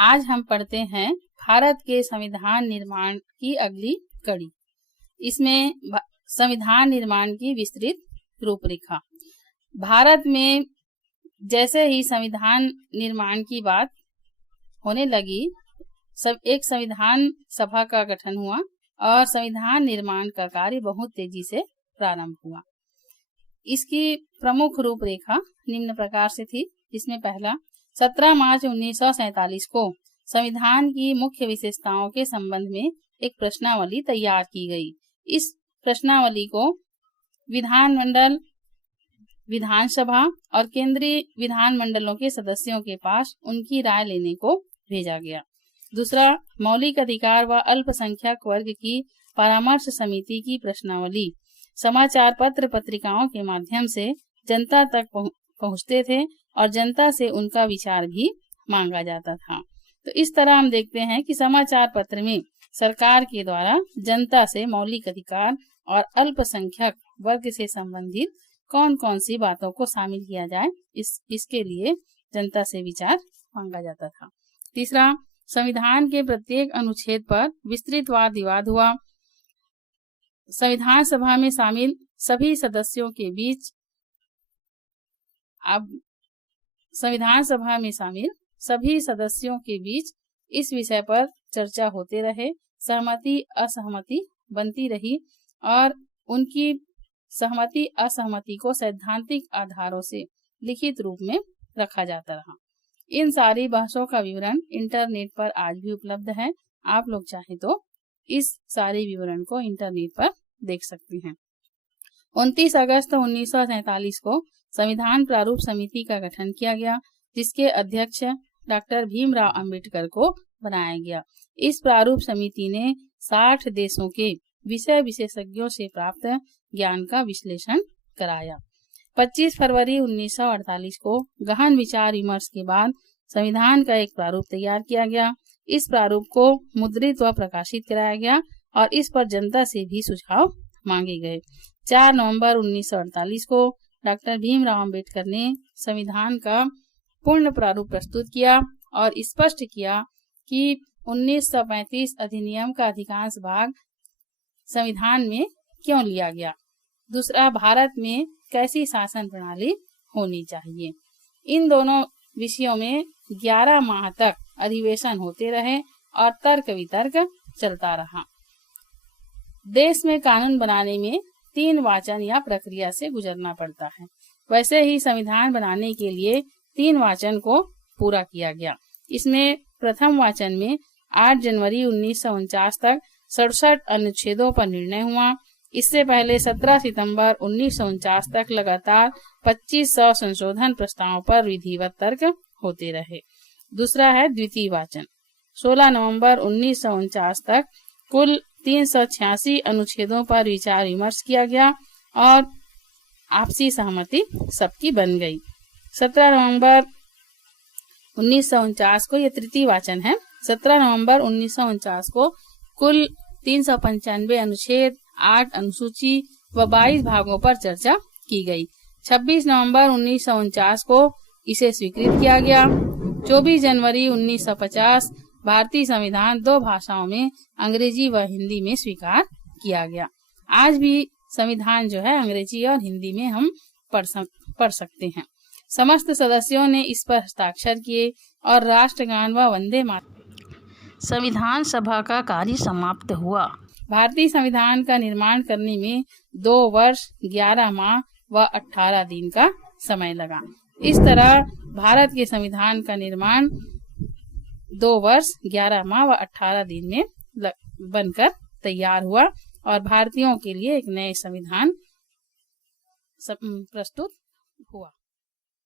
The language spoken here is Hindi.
आज हम पढ़ते हैं भारत के संविधान निर्माण की अगली कड़ी। इसमें संविधान निर्माण की विस्तृत रूपरेखा। भारत में जैसे ही संविधान निर्माण की बात होने लगी, एक संविधान सभा का गठन हुआ और संविधान निर्माण का कार्य बहुत तेजी से प्रारंभ हुआ। इसकी प्रमुख रूपरेखा निम्न प्रकार से थी, जिसमें पहला 17 मार्च 1947 को संविधान की मुख्य विशेषताओं के संबंध में एक प्रश्नावली तैयार की गई। इस प्रश्नावली को विधानमंडल, विधानसभा और केंद्रीय विधानमंडलों के सदस्यों के पास उनकी राय लेने को भेजा गया। दूसरा, मौलिक अधिकार व अल्पसंख्यक वर्ग की परामर्श समिति की प्रश्नावली समाचार पत्र पत्रिकाओं के माध्यम से जनता तक पहुँचते थे और जनता से उनका विचार भी मांगा जाता था। तो इस तरह हम देखते हैं कि समाचार पत्र में सरकार के द्वारा जनता से मौलिक अधिकार और अल्पसंख्यक वर्ग से संबंधित कौन कौन सी बातों को शामिल किया जाए, इसके लिए जनता से विचार मांगा जाता था। तीसरा, संविधान के प्रत्येक अनुच्छेद पर विस्तृत वाद विवाद हुआ। संविधान सभा में शामिल सभी सदस्यों के बीच संविधान सभा में शामिल सभी सदस्यों के बीच इस विषय पर चर्चा होते रहे, सहमति असहमति बनती रही और उनकी सहमति असहमति को सैद्धांतिक आधारों से लिखित रूप में रखा जाता रहा। इन सारी बहसों का विवरण इंटरनेट पर आज भी उपलब्ध है। आप लोग चाहे तो इस सारे विवरण को इंटरनेट पर देख सकते हैं। 29 अगस्त 1947 को संविधान प्रारूप समिति का गठन किया गया, जिसके अध्यक्ष डॉक्टर भीमराव अंबेडकर को बनाया गया। इस प्रारूप समिति ने 60 देशों के विषय विशेषज्ञों से प्राप्त ज्ञान का विश्लेषण कराया। 25 फरवरी 1948 को गहन विचार विमर्श के बाद संविधान का एक प्रारूप तैयार किया गया। इस प्रारूप को मुद्रित व प्रकाशित कराया गया और इस पर जनता से भी सुझाव मांगे गए। 4 नवंबर 1948 को डॉक्टर भीमराव अंबेडकर ने संविधान का पूर्ण प्रारूप प्रस्तुत किया और स्पष्ट किया कि 1935 अधिनियम का अधिकांश भाग संविधान में क्यों लिया गया। दूसरा, भारत में कैसी शासन प्रणाली होनी चाहिए। इन दोनों विषयों में 11 माह तक अधिवेशन होते रहे और तर्क वितर्क चलता रहा। देश में कानून बनाने में 3 वाचन या प्रक्रिया से गुजरना पड़ता है। वैसे ही संविधान बनाने के लिए 3 वाचन को पूरा किया गया। इसमें प्रथम वाचन में 8 जनवरी 1949 तक 67 अनुच्छेदों पर निर्णय हुआ। इससे पहले 17 सितंबर 1949 तक लगातार 2500 संशोधन प्रस्तावों पर विधिवत तर्क होते रहे। दूसरा है द्वितीय वाचन। 16 नवंबर 1949 तक कुल 386 अनुच्छेदों पर विचार विमर्श किया गया और आपसी सहमति सबकी बन गई। 17 नवंबर 1949 को, यह तृतीय वाचन है, 17 नवंबर 1949 को कुल 395 अनुच्छेद, 8 अनुसूची व 22 भागों पर चर्चा की गई। 26 नवंबर 1949 को इसे स्वीकृत किया गया। 24 जनवरी 1950 भारतीय संविधान 2 भाषाओं में, अंग्रेजी व हिंदी में स्वीकार किया गया। आज भी संविधान जो है अंग्रेजी और हिंदी में हम पढ़ सकते हैं। समस्त सदस्यों ने इस पर हस्ताक्षर किए और राष्ट्रगान व वंदे मातरम संविधान सभा का कार्य समाप्त हुआ। भारतीय संविधान का निर्माण करने में 2 वर्ष 11 माह व 18 दिन का समय लगा। इस तरह भारत के संविधान का निर्माण 2 वर्ष 11 माह व 18 दिन में बनकर तैयार हुआ और भारतीयों के लिए एक नए संविधान प्रस्तुत हुआ।